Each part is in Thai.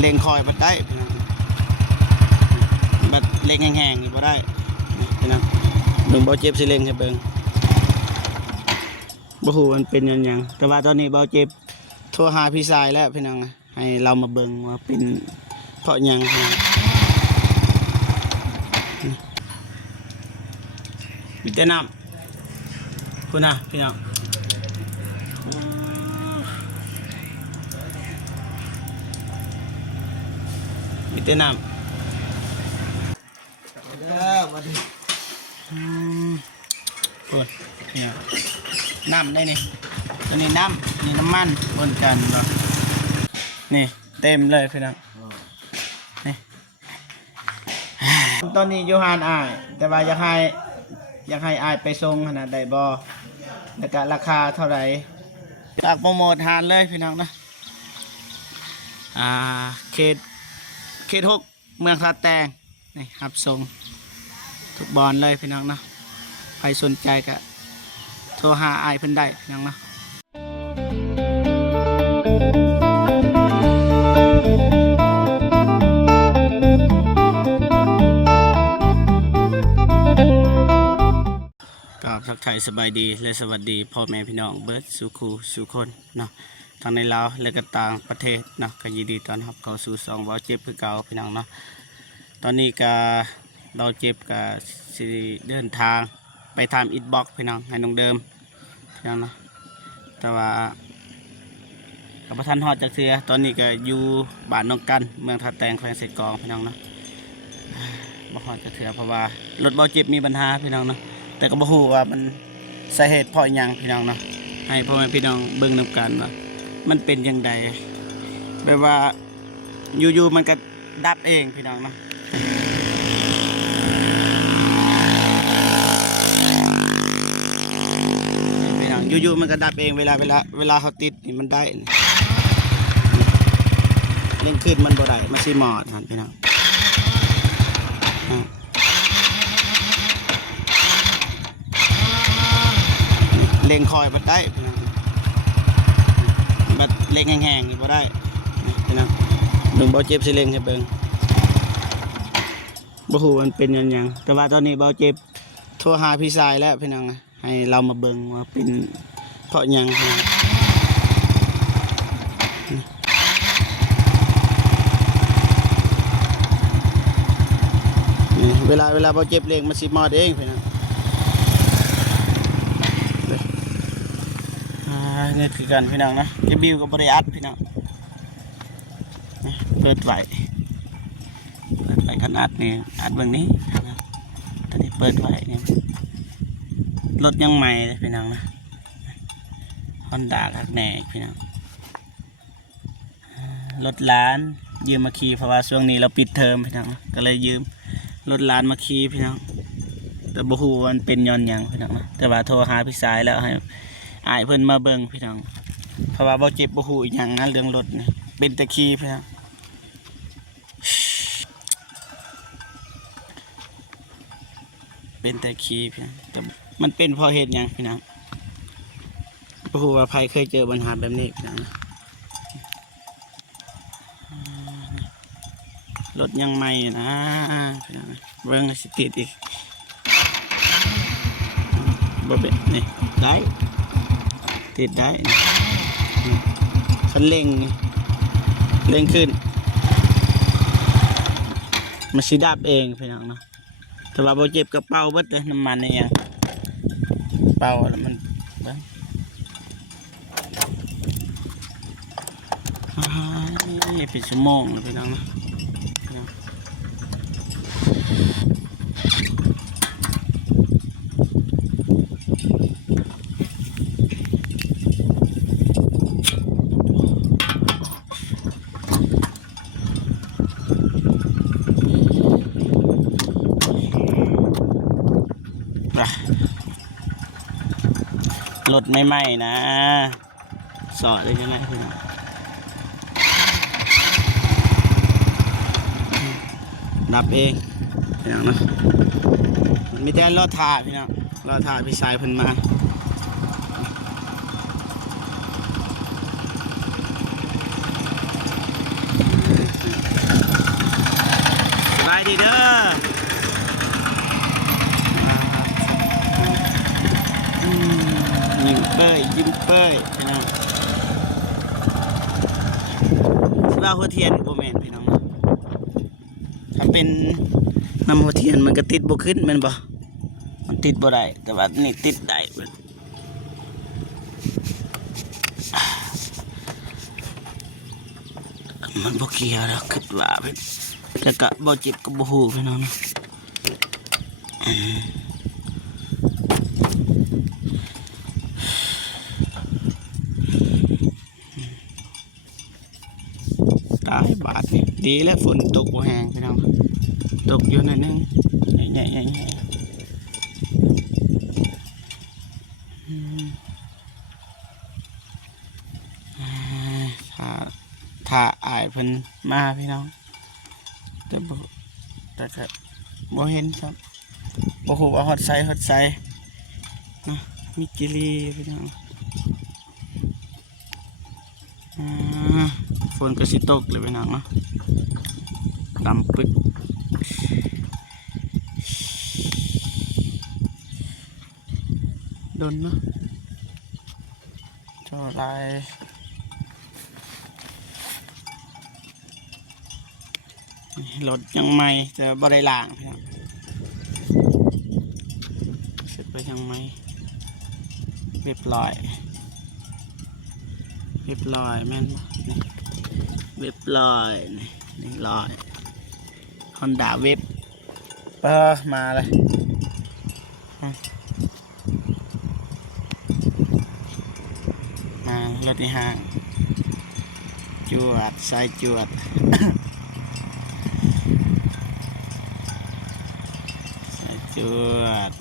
เล็งคอยบัดได้บัดเล็งแห้งๆอยู่บ่ได้พี่น้องเบิ่งเบาเจ็บสิเล็งให้เบิ่งบ่ฮู้มันเป็นหยังแต่ว่าตอนนี้เบาเจ็บโทรหาพี่ชายแล้วพี่น้องให้เรามาเบิ่งว่าเป็นเพราะหยังมีแต่น้ำคุณนะพี่น้องมีแต่น้ำวันนี้โอ้ยนี่น้ำได้นี่ตัวนี้น้ำนี่น้ำมันบนกันเนาะนี่เต็มเลยพี่น้องนี่ตอนนี้โยฮานอายแต่ว่าอยากให้อายไปส่งขนาดใดบ่แล้วก็ราคาเท่าไหร่จากโปรโมทหานเลยพี่น้องนะเขต6เมืองท่าแตงนี่ครับส่งทุกบอลเลยพี่น้องนะใครสนใจก็โทรหาอายเพิ่นได้พี่น้องนะทักทายสบายดีและสวัสดีพ่อแม่พี่น้องเบิร์ดสุขูสุคนเนาะทั้งในลาวและก็ต่างประเทศเนาะก็ยินดีต้อนรับเข้าสู่2เว้าเจ็บคือเก่าพี่น้องเนาะตอนนี้ก็เราเจ็บก็สิเดินทางไปทำอิฐบล็อกพี่น้องให้น้องเดิมพี่น้องเนาะแต่ว่ากับพระท่านฮอดจากเสือตอนนี้ก็อยู่บ้านน้องกันเมืองท่าแตงแขวงเสกองพี่น้องเนาะบ่ฮอดจากเสือเพราะว่ารถเบาเจ็บมีปัญหาพี่น้องเนาะแต่ก็บ่ฮู้ว่ามันสาเหตุเพราะหยังพี่น้องเนาะให้พ่อแม่พี่น้องเบิ่งนำกันว่ามันเป็นจังไดแบบว่าอยู่ๆมันก็ดับเองพี่น้องเนาะพี่น้องอยู่ๆมันก็ดับเองเวลาเขาติดนี่มันได้เร่งขึ้นมันบ่ได้มันสิหมอดหั่นพี่น้องเล็งคอยบัดได้บัดเล็งแห้งๆอยู่บ่ได้พี่น้องเบิ่งเบาเจ็บสิเล็งให้เบิ่งบ่ฮู้มันเป็นหยังแต่ว่าตอนนี้เบาเจ็บโทรหาพี่ชายแล้วพี่น้องให้เรามาเบิ่งว่าเป็นเพราะหยังเวลาเบาเจ็บเล็งมันสิมอดเองพี่น้องเงินคือกันพี่น้องนะจะบิวกับบริอัดพี่น้องเปิดไฟขนาดนี้อัดเบื้องนี้ตอนนี้เปิดไฟเนี่ยรถยังใหม่เลยพี่น้องนะฮอนด้าคักแน่พี่น้องรถล้านยืมมาขี่เพราะว่าช่วงนี้เราปิดเทอมพี่น้องก็เลยยืมรถล้านมาขี่พี่น้องแต่บ่ฮู้มันเป็นย้อนหยังพี่น้องนะแต่ว่าโทรหาพี่สายแล้วให้อายเพิ่นมาเบิ่งพี่น้องเพราะว่าบ่เจ็บบ่ฮู้อีหยังนะเรื่องรถนี่เป็นตะขี้พี่น้องเป็นตะขี้พี่น้องแต่มันเป็นเพราะเหตุหยังพี่น้องบ่ฮู้ว่าใครเคยเจอปัญหาแบบนี้พี่น้องรถยังใหม่นะพี่น้องเบิ่งสิติดอีกบ่เป็นนี่ได้ติดได้คันเร่งขึ้นมันสิดับเองพี่น้องเนาะแต่ว่าบ่เจ็บกระเป๋าเบิดเลยน้ำมันนี่ยังเป่าแล้วมันเป็นชั่วโมงเลยพี่น้องเนาะรถไม่ไหม้นะสอดเลยยังไงพี่น้องนับเองพี่น้องนะมันมีแต่รอถ่าพี่น้องรอถ่าพี่ชายเพิ่นมา ายดีเด้อยิ้มเป้ยยิ้มเป้ยพี่น้องสิว่าหัวเทียนโบแมนพี่น้องถ้าเป็นน้ำหัวเทียนมันก็ติดบ่ขึ้นแมันบ่มันติดบ่ได้แต่ว่านี่ติดได้เบิดมันบ่เกี่ยวแล้วคิดว่าเพิ่นแล้วก็บ่เจ็บก็บ่ฮู้พี่น้องนะตายบาดนี่ดีแล้วฝนตกบ่แห้งพี่น้องตกอยู่หน่อยนึงใหญ่ถ้าอายเพิ่นมาพี่น้องแต่ก็บ่เห็นครับบ่ฮู้ว่าฮอดไสนะมีกิรีพี่น้องฝนก็สิตกเลยพี่น้องเนาะดำปึกโดนเนาะเท่าไรรถยังใหม่จะบ่ได้ล้างพี่น้องเสร็จไปยังใหม่เรียบร้อยแม่นเรียบร้อยนี่ฮอนด้าเว็บมาเลยมารถในห้างจวดสายจวด สายจวด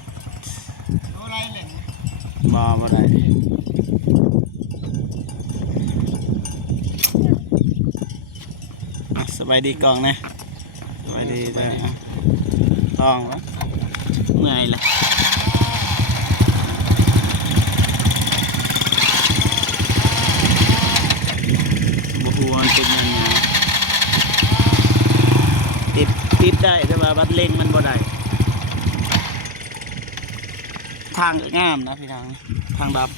บ่ได้สบายดีกองนะสบายดีจ้ะกองวะเมื่อยละบุหัวติดมันติดได้แต่ว่าบัดเล่งมันบ่ได้ทางงามนะพี่ทางดับ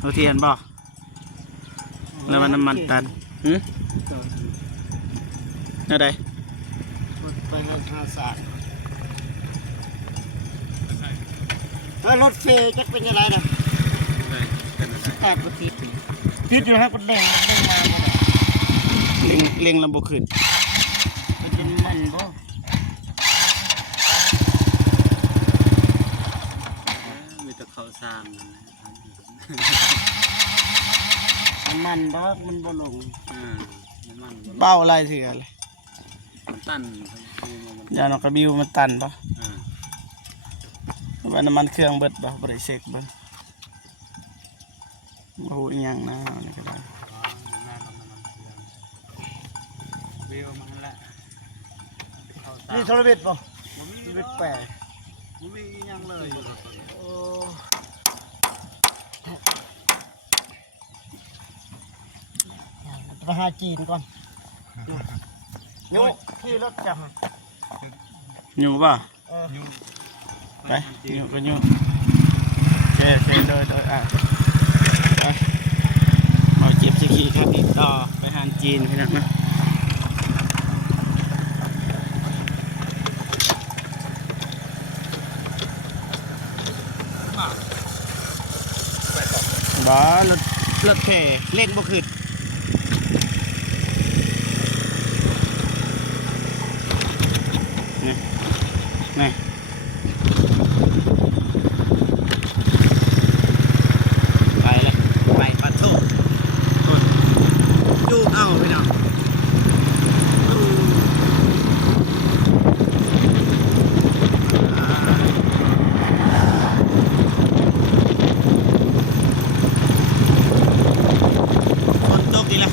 หัวเทียนบ่แล้วมันน้ำมันตันอะไรไปหาสารรถเฟย์จะเป็นยังไงนะแต่ปกติติดอยู่ครับมันเร่งลำบากขึ้นมันเป็นมันบ่มีแต่เขาสร้างมันบ่มันบ่ลงเบ้าอะไรสิอะไรมันตันยานกระบิวมันตันปะว่าน้ำมันเครื่องเบิดปะบริเช็คเบิดโอ้ยยังนะนี่ก็ได้บิวมันละนี่โทรศัพท์ปะชีวิตแปลกมียังเลยไปหาจีนก่อนยูขี่รถจับยูป่ะไปยูก็ยูเซ่โดยไปเอาจีบสิขี่ครับติดต่อไปหาจีนพี่น้องนะบ้ารถแข่เล่นบ่ขึ้นนี่ไปเลยไปปัดโซ่จูบเอาไปเนาะคนตกดีละ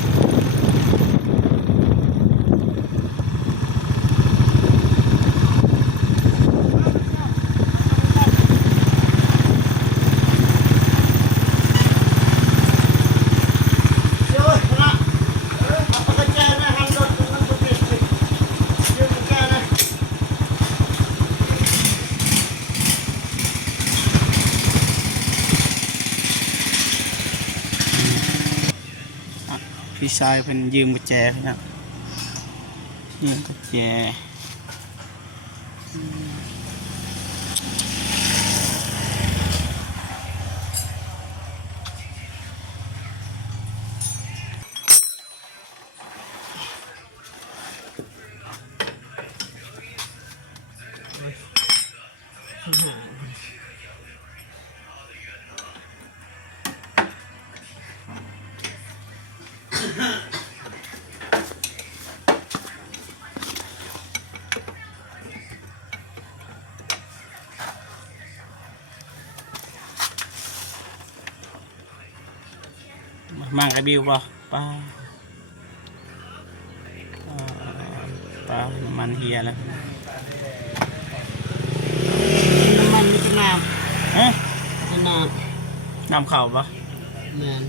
พี่ชายเป็นยืมกุญแจนะยืมกุญแจมั่งกระบิวป่ะป้าป้าน้ำมันเฮียแล้วน้ำมันมีน้เอ๊ะำน้ำเข่าป่ะแม่น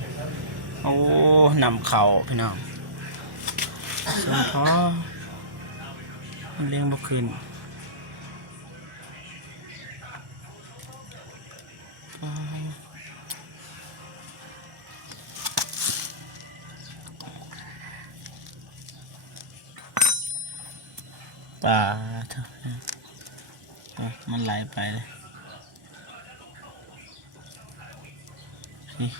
โอ้น้ำเข่าพี่น้องสมพอมันเลี้ยงบุคืนปลาเถอะมันไหลไปเลยนี่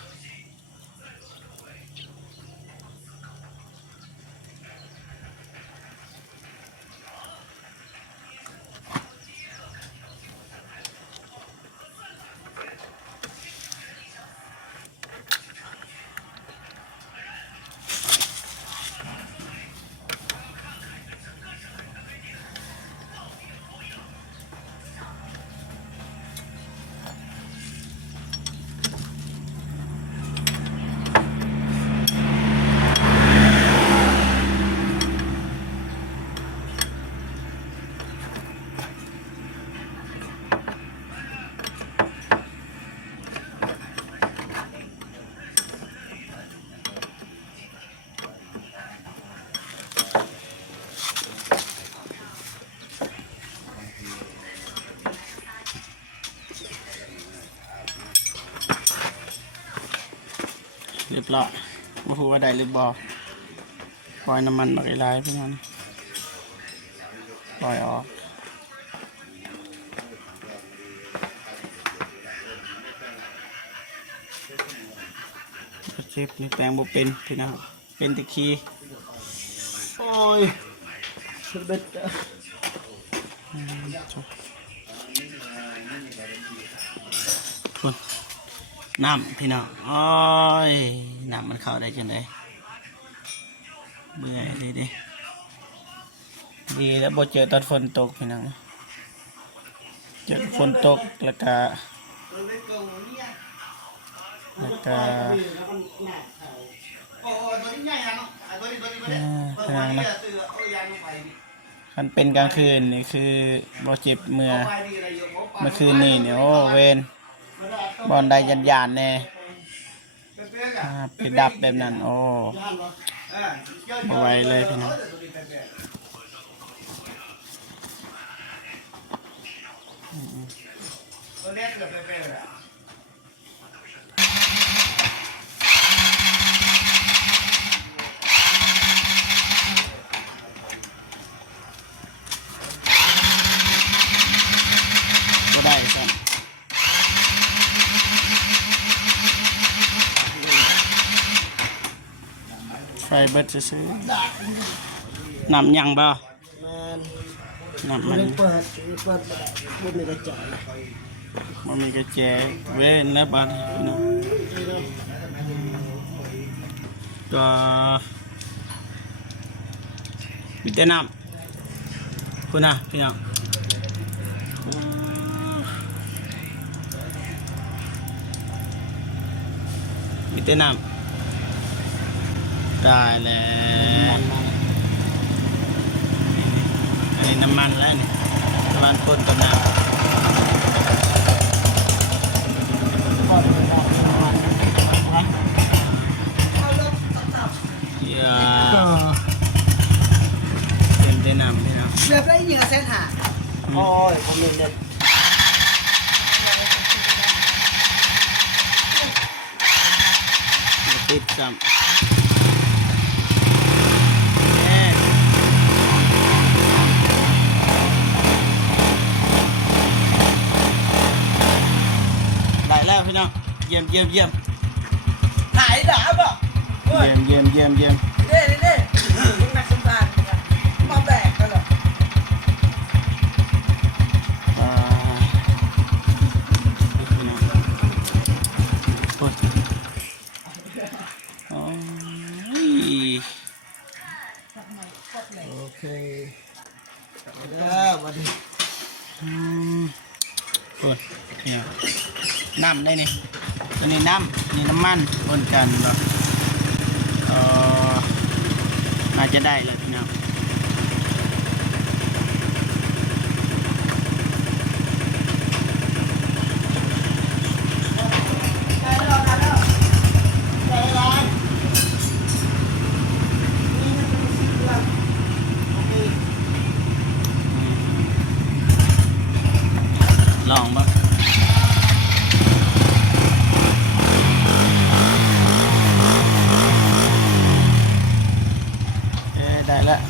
เรียบร้อยมาพูดว่าได้หรือบอปล่อยน้ำมันมาไล่ๆพี่น้องปล่อยออกชิปนี่แปลงบ่เป็นพี่น้องเป็นตะคีโอ้ยเบ็ดคุณน้ำพี่น้องโอ้ยน้ำมันเข้าได้จังไดเบื่อเลยดิดีแล้วบ่เจอตอนฝนตกพี่น้องเจอฝนตกแล้วก็มันเป็นกลางคืนนี่คือบ่เจ็บเมื่อคืนนี่เนี่ยโอ้เวนบอลได้ยันแน่ไปดับแบบนั้นโอ้บ่ไหวเลยพี่น้องได้สั่นไฟเบิดซื้อน้ำยังบ่น้ำมันเปิดบ่มีกระจายมันมีกระแจเว้นแล้วบ้านพี่น้องตัวมีแต่น้ำคุณนะพี่น้องมีแต่น้ำได้แล้วอันนี้น้ำมันแล้วนี่น้ำมันพ่นกับน้ำเป็นได้น้ำพี่น้องเรียบได้ยิงเส้นหาโอ้ยผมเล่นติดซ้ำ เยี่ยมเยี่ยม หายด่าบ่เฮ้ย เยี่ยมเยี่ยมเยี่ยม เด้เด้มึงนักสำราญมาแบกกันเหรอ อ่าพี่น้องโอ้ยโอ้ย โอเคแล้ววันนี้ โอ้ยเนี่ยน้ำได้นี่ตัวนี้น้ำนี่น้ำมันปนกันเนาะน่าจะได้เลยพี่น้องลองบ้างได้แล้ว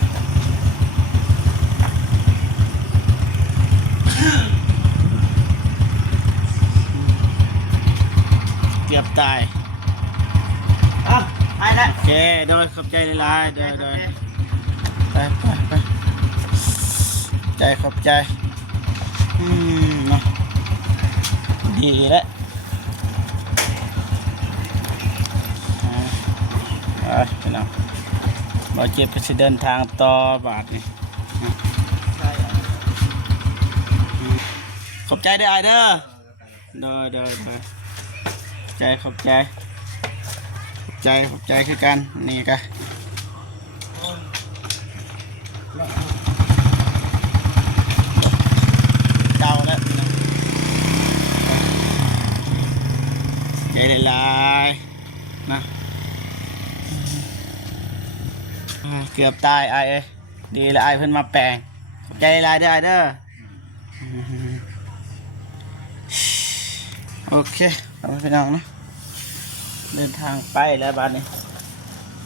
เกือบตาย อ่ะไปแล้ว โอเคโดยขอบใจหลายๆโดยไปใจขอบใจเนาะดีแล้วไปน้องเราเจ็บก็จะเดินทางต่อบาทนี่ขอบใจเด้อไอเด้อเด้อใจขอบใจคือกันนี่กะเก่าแล้วพี่น้องใจหลายๆนะเกือบตายไอเอ้ยดีแล้วไอเพิ่นมาแปลงขอบใจหลายๆเด้อไอเด้อโอเคเอาไปพี่น้องนะเดินทางไปแล้วบ้านนี้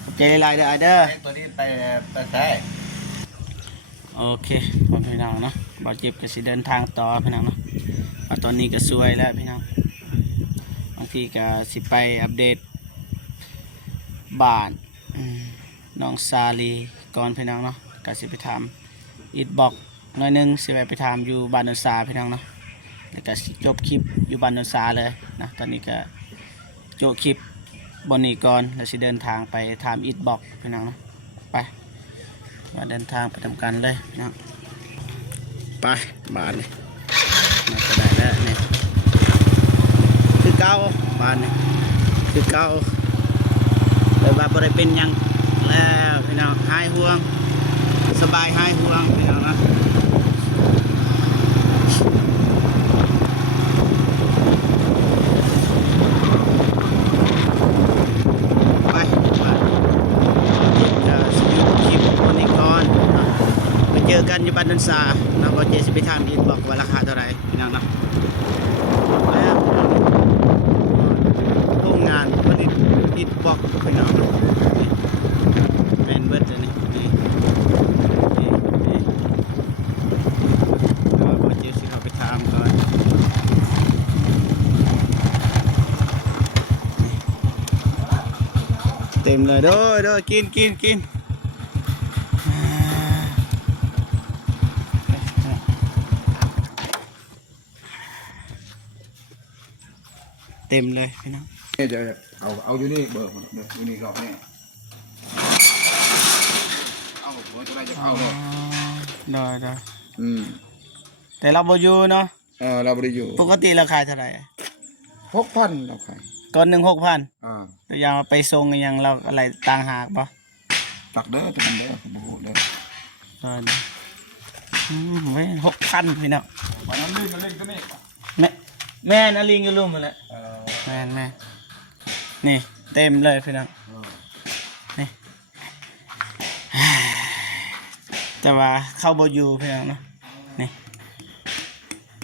ขอบใจหลายๆเด้อไอเด้อ ตัวนี้ไปใช้ โอเคพอพี่น้องเนาะบาดเจ็บก็สิเดินทางต่อพี่น้องเนาะตอนนี้ก็สวยแล้วพี่น้องบางทีก็สิไปอัปเดตบ้านน้องซาลีก่อนพี่น้องเนาะก็สิไปทำอิฐบล็อกหน่อยนึงสิไปทำอยู่บ้านนนซาพี่น้องเนาะแล้วก็สิจบคลิปอยู่บ้านนนซาเลยนะตอนนี้ก็จบคลิปบนนี้ก่อนแล้วสิเดินทางไปทำอิฐบล็อกพี่น้องเนาะไปมาเดินทางไปทำกันเลยพี่น้องไปบ้านนี่มาก็ได้แล้วนี่คือเก้าบ้านนี่คือเก้าเลยว่าบ่ได้เป็นหยังแล้วพี่น้องหายห่วงสบายหายห่วงพี่น้องนะไปบ้านจะสยุดคลิปวันนี้ก่อนไปเจอกันอยู่บ้านนันซานะพอเจสิไปทำอินบอกว่าราคาเท่าไหร่พี่น้องนะแล้วโรงงานผลิตอิฐบล็อกพี่น้องนี่เป็นเบิร์ดเลยนี่พอเจสิเขาไปทำก่อนเต็มเลยโดยกินเต็มเลยพี่น้อง เนี่ยจะเอาอยู่นี่เบอร์อยู่นี่รอบนี้เอาหัวจะได้จะเข้าเลย ได้ อืม แต่เราบอยู่เนาะ เราบริอยู่ ปกติราคาเท่าไหร่ 6,000เราขาย ก้อนหนึ่ง6,000แต่ยังไปทรงยังเราอะไรต่างหากปะ ตักเด้อตักเด้อผมบอกเด้อ ไม่6,000พี่น้อง วันนั้นลื่นมาเล่นก็นี่ แม่นาลิงก็รู้หมดแล้วแม่นี่เต็มเลยพี่น้องนี่แต่ว่าเข้าบอยู่พี่น้องเนาะนี่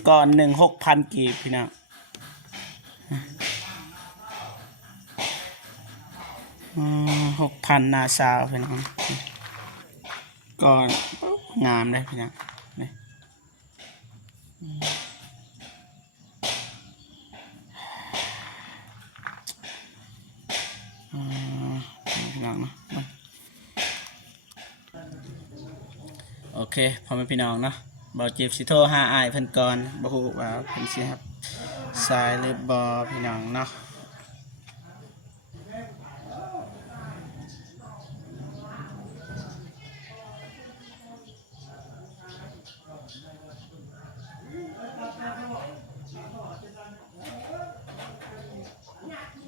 ก้อนหนึ่ง6,000 กีบพี่น้อง6,000นาซาวพี่น้องก้อนงามเลยพี่น้องนี่ น้องเนาะโอเคพ่อแม่พี่น้องเนาะบ่เจ็บสิโทรหาอ้ายเพิ่นก่อนบ่ฮู้ว่าเพิ่นสิรับสายหรือบ่พี่น้องเนาะ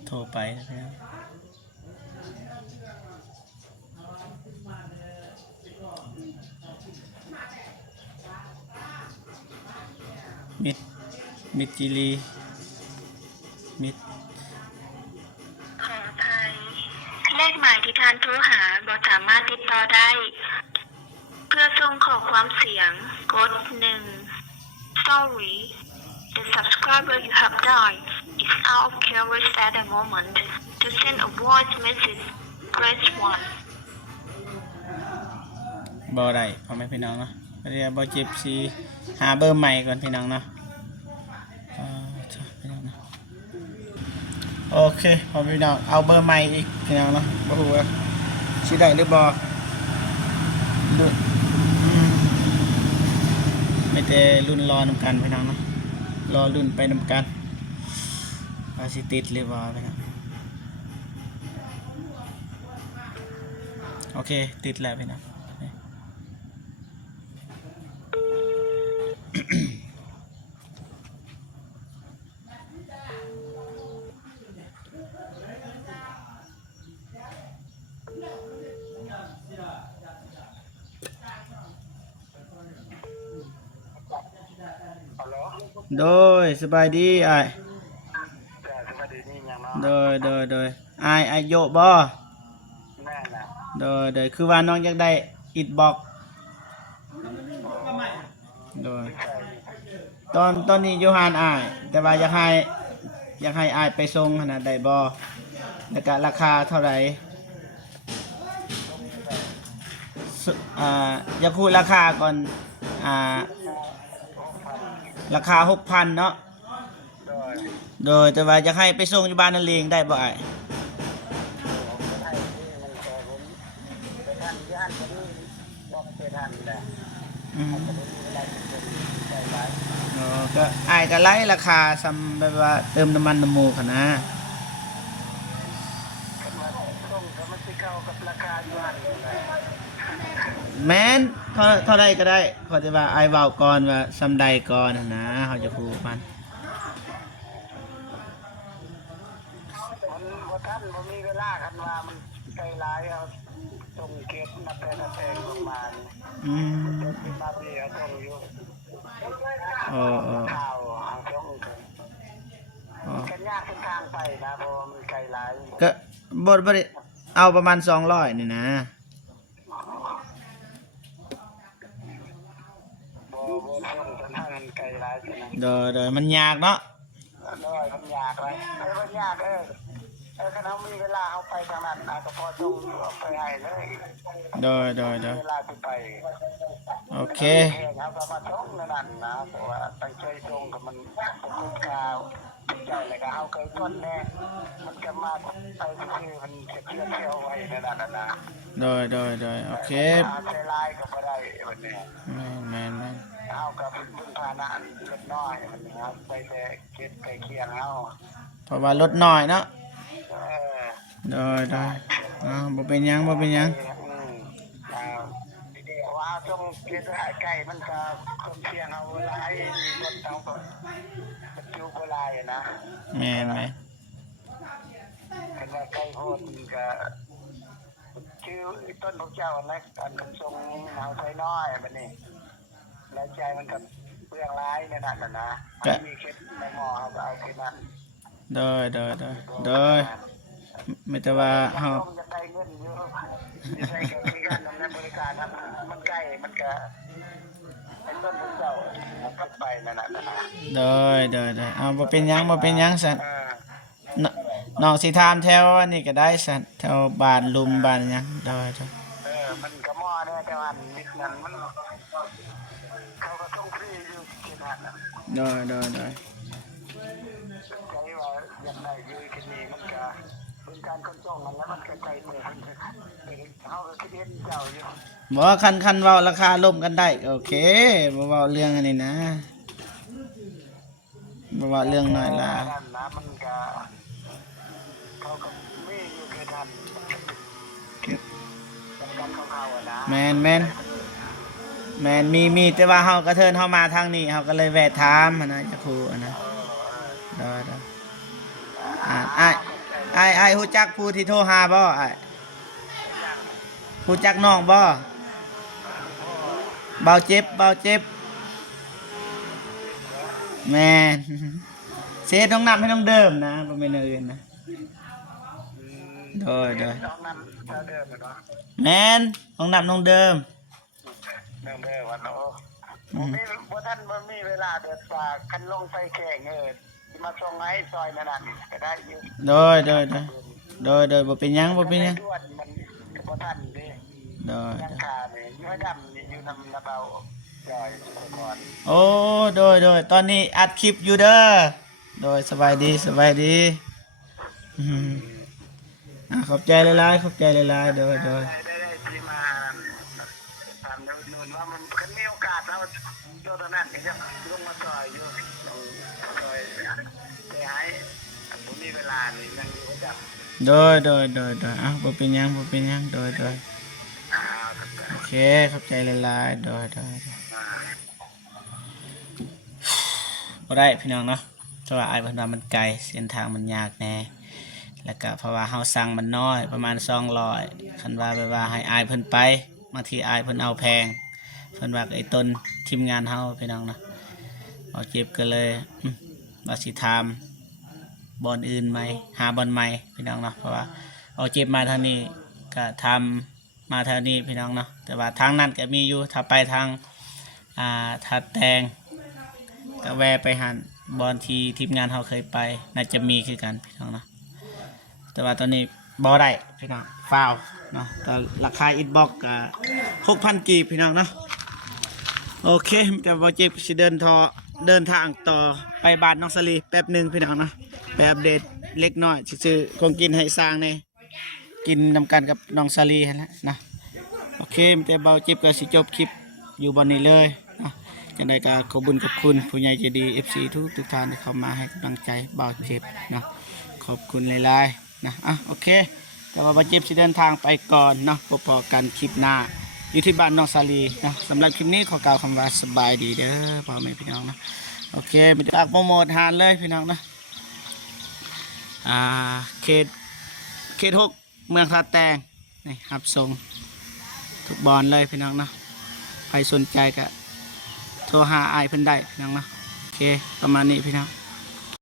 โทรไปนะครับมิดจิลีมิด ขออภัยเลขหมายที่ท่านโทรหาบ่สามารถติดต่อได้ เพื่อส่งขอความเสียงกด1 Sorry the subscriber you have dialed is out of coverage at the moment. To send a voice message press 1. บ่ได้พ่อแม่พี่น้องเนาะเรียกบ่เจ็บสิหาเบอร์ใหม่ก่อนพี่น้องเนาะพี่น้องเนาะโอเคพ่อแม่พี่น้องเอาเบอร์ใหม่อีกพี่น้องเนาะบ่ฮู้ว่าสิได้หรือบ่รุ่นไม่แต่รุ่นรอนำกันพี่น้องเนาะรอรุ่นไปนำกันว่าสิติดหรือบ่พี่น้องโอเคติดแล้วพี่น้องโดยสบายดีอ้ายโดยอ้ายอายุบ่โดยคือว่าน้องอยากได้อิฐบล็อกโดยตอนนี้อยู่หานอ้ายแต่ว่าอยากให้อ้ายไปส่งขนาดใดบ่แล้วก็ราคาเท่าไหร่อยากพูดราคาก่อนราคา 6,000 เนาะโดยแต่ว่าอยากให้ไปส่งอยู่บ้านนั่นเองได้บ่อ้ายก็อ้ายก็ไล่ราคาซ้ำแบบว่าเติมน้ำมันน้ำมูกนะแม้นเท่าใดก็ได้ขอจะว่าอ้ายเว้าก่อนว่าซ้ำใดก่อนนะเขาจะพูดมันท่านผมมีเวลากันว่ามันใจร้ายเอาส่งเกตมาแต่ลงมามาพี่เอาส่งอยู่ข่าวเอาส่งกันยากเส้นทางไปนะเพราะมันไกลร้ายก็บดเอาประมาณ200นี่นะบ่ส่งเส้นทางมันไกลร้ายใช่ไหมโดยมันยากเนาะมันยากไรมันยากขณะมีเวลาเอาไปทางนั้นอาจจะพอส่งเอาไปให้เลยโดยเวลาไปโอเคเอาไปมาส่งนั่นนะเพราะว่าตั้งใจส่งกับมันคุ้มค่าใจเลยก็เอาเคยก้นแน่มันจะมาไปที่มันจะเที่ยวไว้นั่นนะโดยโอเคใจร้ายก็ไม่ได้วันนี้แม่นเอากับพึ่งพานะเล็กน้อยมันนะครับไปแต่เก็บไปเคียงเอาเพราะว่ารถน้อยเนาะโดยบ่เป็นหยังว่าต้องเก็บไก่มันก็คนเคียงเอาเวลาให้รถเอาก็จูโบราณนะแม่นขณะไก่โหดก็ชื่อต้นพระเจ้านะอันเป็นทรงเอาใช้น้อยแบบนี้แล้วใจมันกับเปลืองร้ายในนั้นนะมีเคล็ดในหม้อเอาเคล็ดนั้นโดยไม่แต่ว่าเฮาจะได้เงินเยอะใช้กับมีการดำเนินบริการมันใกล้มันก็ไอ้ต้นพระเจ้าก็ไปนั่นนะโดยเอาบ่เป็นหยังสัตว์น้องสิถามแถวนี่ก็ได้สัตว์แถวบ้านลุมบ้านหยังโดยมันก็หม้อเนี่ยแต่ว่านิดนั้นมันเขาก็ต้องฟรีอยู่ที่นั่นโดยใจว่าอย่างไรอยู่ที่นี่มันก็ เป็นการขนส่งมันแล้วมันกระจายไปเขาก็คิดเห็นเจ้าอยู่ บ่คันเว้าราคาล่มกันได้โอเคบ่เว้าเรื่องอันนี้นะบ่เว้าเรื่องน้อยละ นั่นนะมันก็เขาก็ไม่อยู่คือทันเป็นการเข้าๆอ่ะนะ แม่นมีแต่ว่าเฮากระเทินเฮามาทางนี้เฮาก็เลยแวะถามหั้นนะจะครูอันนะได้อ้ายฮู้จักผู้ที่โทรหาบ่อ้ายฮู้จักน้องบ่เบาเจ็บแม่นเสียต้องนำให้น้องเดิมนะบ่แม่นอื่นนะโดย น้องนั้นเท่าเดิมเนาะ แม่นต้องนำน้องเดิม เดิมวันโอ้ผมมีบ่ท่านบ่มีเวลาเดือดฝากคันลงไปแข่งที่มาส่งให้ซอยนั่นก็ได้อยู่ โดยบ่เป็นหยัง ด่วนมันบ่ทันดิ โดย ยังคาเนี่ยอยู่ให้ดำนี่อยู่นำนาเบาจอยสุขพร โอ้โดยตอนนี้อัดคลิปอยู่เด้อโดยสบายดีอืมขอบใจหลายๆโดย ได้ที่มาทำนู่นว่ามันคันมีโอกาสแล้วโดนตอนนั้นก็จะลงมาซอยอยู่ซอยไปให้ผมมีเวลานี่นั่งอยู่ก็จะ โดยบ่เป็นหยังโดยโอเคขอบใจหลายๆโดยบ่ได้พี่น้องเนาะเพราะว่าอ้ายเพิ่นว่ามันไกลเส้นทางมันยากแน่แล้วก็เพราะว่าเฮาสั่งมันน้อยประมาณ200คันว่าแบบว่าให้อ้ายเพิ่นไปบางทีอ้ายเพิ่นเอาแพงเพิ่นว่าไอ้ต้นทีมงานเฮาพี่น้องเนาะบ่เจ็บก็เลยว่าสิถามบอลอื่นไหมหาบอลใหม่พี่น้องเนาะเพราะว่าเอาเจ็บมาทางนี้ก็ทำมาทางนี้พี่น้องเนาะแต่ว่าทางนั้นก็มีอยู่ถ้าไปทางทัดแตงก็แวะไปหันบอลที่ทีมงานเขาเคยไปน่าจะมีคือกันพี่น้องเนาะแต่ว่าตอนนี้บอได้พี่น้องฟาวเนาะแต่ราคาอินบ็อกก็6,000 กีบพี่น้องเนาะโอเคแต่บอเจ็บสิเดินทางต่อไปบ้านน้องสลีแป๊บหนึ่งพี่น้องนะไปอัปเดตเล็กน้อยซื้อของกินให้สร้างเนี่ยกินนำกันกับน้องสลีแล้วนะโอเคแต่เบาเจ็บก็สิจบคลิปอยู่บนนี้เลยนะจังใดก็ขอบคุญกับคุณผู้ใหญ่ใจดี FC ทุกท่านที่เข้ามาให้กำลังใจเบาเจ็บนะขอบคุณหลายๆนะโอเคแต่ว่าเบาเจ็บสิเดินทางไปก่อนนะพอๆกันคลิปหน้าอยู่ที่บ้านน้องสาลีนะสำหรับคลิปนี้ขอกล่าวคำว่าสบายดีเด้อพ่อแม่พี่น้องนะโอเคมาจากโปรโมทหานเลยพี่น้องนะเขต6เมืองท่าแตงนี่หับส่งทุกบอลเลยพี่น้องนะใครสนใจก็โทรหาอ้ายเพิ่นได้พี่น้องนะโอเคประมาณนี้พี่น้อง